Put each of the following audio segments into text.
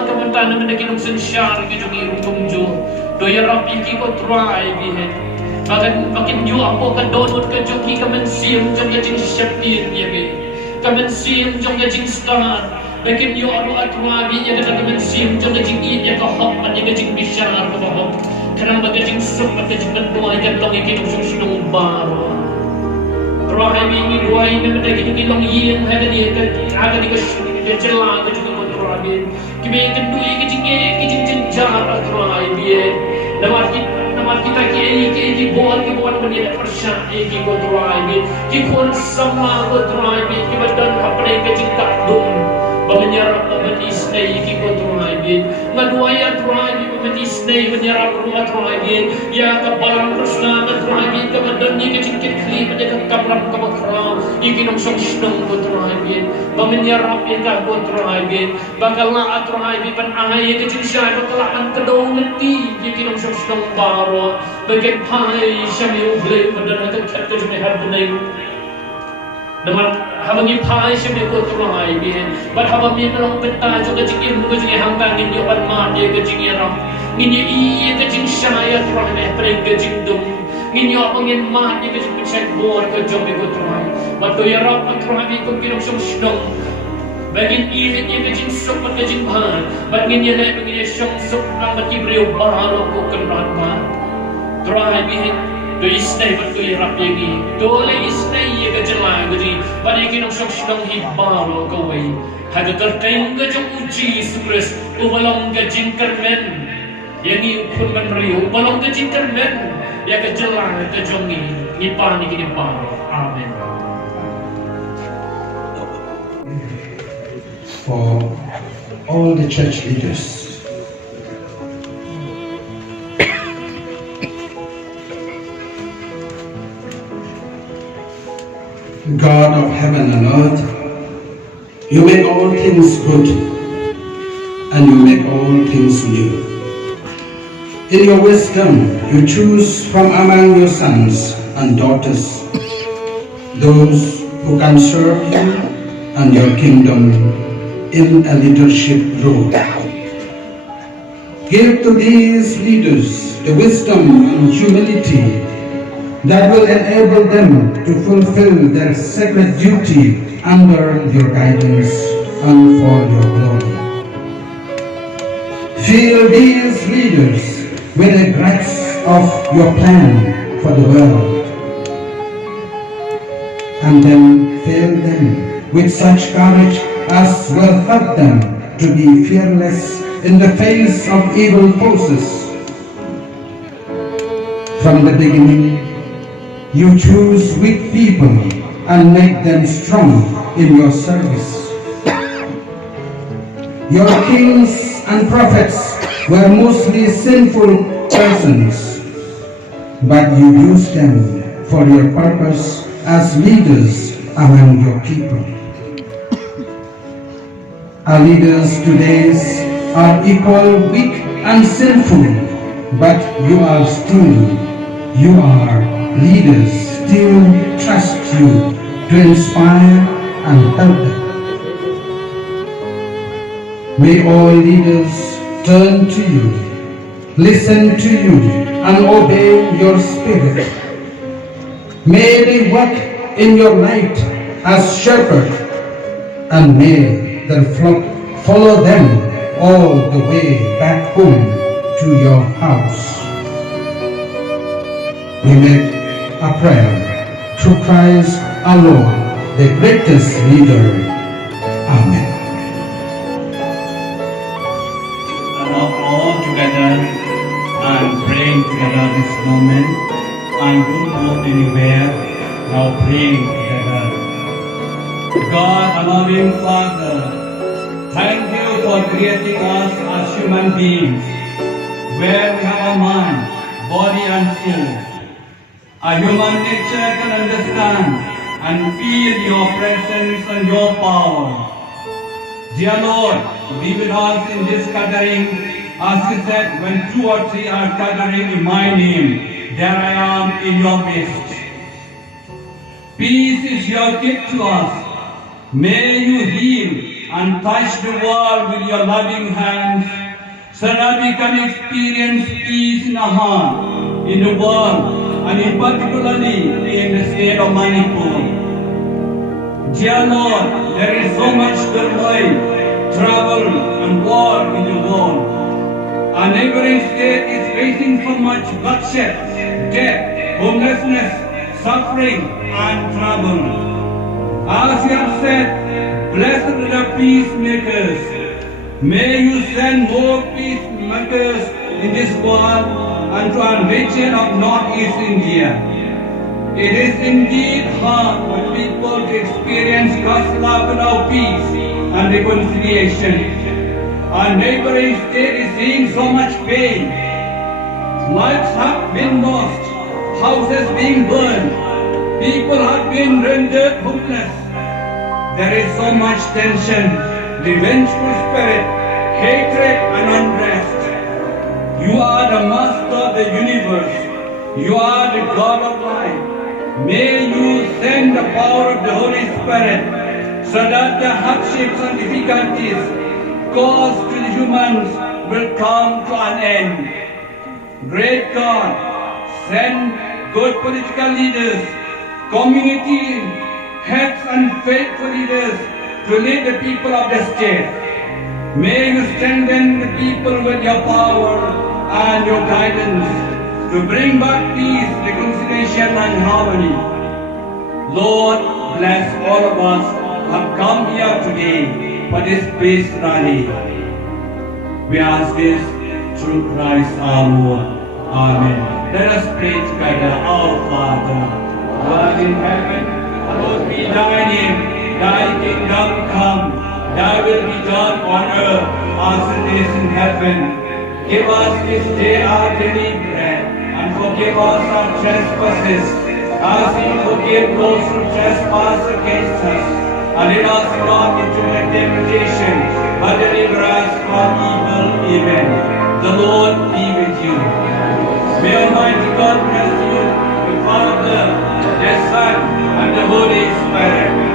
Lord kamantan naman na kinungsan siya rin yung irutong Diyo. Doya rap iki ko try bihin. Makin Diyo ako kadonot ka Diyo ki kaman siyem jang yajing syapir niya be. Kaman siyem jang yajing star. Makin Diyo ano at rabi niya ka kaman siyem jang yajing inya ka hop at niya yajing bisyar ka bahop. Karang magajing sup at yajing banduay ka lang ikinungsang sinong baro. Try being ruay na matagin yung ilang iyang hagani agad di ka jalan ka juga kontrolin. Kami kendui kijing jar kontrolin. Namar kita ki buat menjadi persya ki kontrolin. Ki kon sama kontrolin. Ki badan kapre kijing takdum. Menyerap menis nei ki kontrolin. Ngaduaya kontrolin menis nei menyerap rumah kontrolin. Ya kapalang persna kontrolin. Kabadan ni kijing kikli menjadi kapram kamakram. Iki nong song kontrolin. Menyerap ka kontrolin. Bakal kontrolin pan ahai kijing syai bakalan kedong ngeti. Iki nong song baro. Bagai pai syami uble badan ka kata jme har benai. Namar habangi pai syami kontrolin. But habami melong peta juga jingir muga jingi hangtang ngin yo pan ma de ke jingi ram. Ngin ye ke jing syai kontrolin pre ke jing dum. Ngin yo pangin ma de ke jing check board ke jom ke kontrolin. But do ya rap kontrolin ko kinong song Bagin irit niya kajing sup at kajing bahan. Ba't ganyan na bagin niya siyang sup ang matibriyo bahalo ko kanratman. Try bihin. Do isnay ba't ko irap yagi. Dole isnay iya kajalang gaji. Ba't ikinong siyang siyang hibaro kaway. Hagagartayong gajang uji supres. Ubalong gajing karmen. Yang iupun man riyo. Ubalong gajing karmen. Ya kajalang gajang ipani kiniparo. Amen. For all the church leaders, God of heaven and earth, you make all things good and you make all things new. In your wisdom, you choose from among your sons and daughters those who can serve you and your kingdom in a leadership role. Give to these leaders the wisdom and humility that will enable them to fulfill their sacred duty under your guidance and for your glory. Fill these leaders with a grasp of your plan for the world, and then fill them with such courage as will help them to be fearless in the face of evil forces. From the beginning, you choose weak people and make them strong in your service. Your kings and prophets were mostly sinful persons, but you used them for your purpose as leaders among your people. Our leaders today are equal weak and sinful, but you are leaders still trust you to inspire and help them. May all leaders turn to you, listen to you, and obey your spirit. May they work in your light as shepherd, and may their flock follow them all the way back home to your house. We make a prayer through Christ our Lord, the greatest leader. Amen. And all together and praying together this moment, and don't go anywhere, now praying together. God, our loving Father, thank you for creating us as human beings, where we have a mind, body and soul. A human nature can understand and feel your presence and your power. Dear Lord, be with us in this gathering. As you said, when 2 or 3 are gathering in my name, there I am in your midst. Peace is your gift to us. May you heal and touch the world with your loving hands so that we can experience peace in our heart, in the world, and in particularly in the state of Manipur. Dear Lord, there is so much turmoil, trouble, and war in the world. Our neighboring state is facing so much bloodshed, death, homelessness, suffering, and trouble. As you have said, blessed are the peacemakers. May you send more peacemakers in this world and to our region of Northeast India. It is indeed hard for people to experience God's love without peace and reconciliation. Our neighboring state is seeing so much pain. Lives have been lost, houses being burned, people have been rendered homeless. There is so much tension, revengeful spirit, hatred and unrest. You are the master of the universe. You are the God of life. May you send the power of the Holy Spirit so that the hardships and difficulties caused to the humans will come to an end. Great God, send good political leaders, community heads and faithful leaders to lead the people of the state. May you strengthen the people with your power and your guidance to bring back peace, reconciliation and harmony. Lord, bless all of us who have come here today for this peace rally. We ask this through Christ our Lord. Amen. Let us pray together. Our Father, who art in heaven, hallowed be thy name. Thy kingdom come. Thy will be done on earth as it is in heaven. Give us this day our daily bread, and forgive us our trespasses, as we forgive those who trespass against us. And lead us not into temptation, but deliver us from evil. Amen. The Lord be with you. May Almighty God bless you, the Father, the Son, and the Holy Spirit.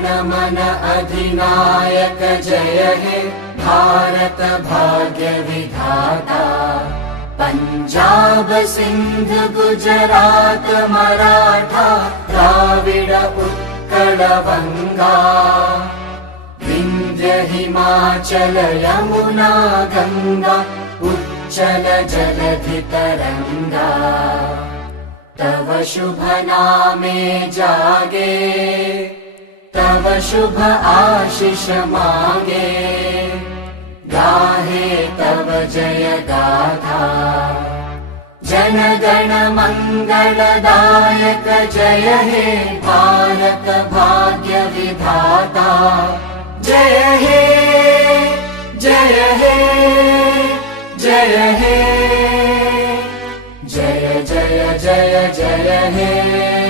गण मन अधिनायक जय हे भारत भाग्य विधाता। पंजाब सिंध गुजरात मराठा द्राविड उत्कल बंगा। विंध्य हिमाचल यमुना गंगा उच्चल जलधि तरंगा। तव शुभ नामे जागे तव शुभ आशीष मांगे। गाहे तव जय गाथा जन गण मंगलदायक जय हे भारत भाग्य विधाता। जय हे जय हे जय हे जय जय जय जय हे।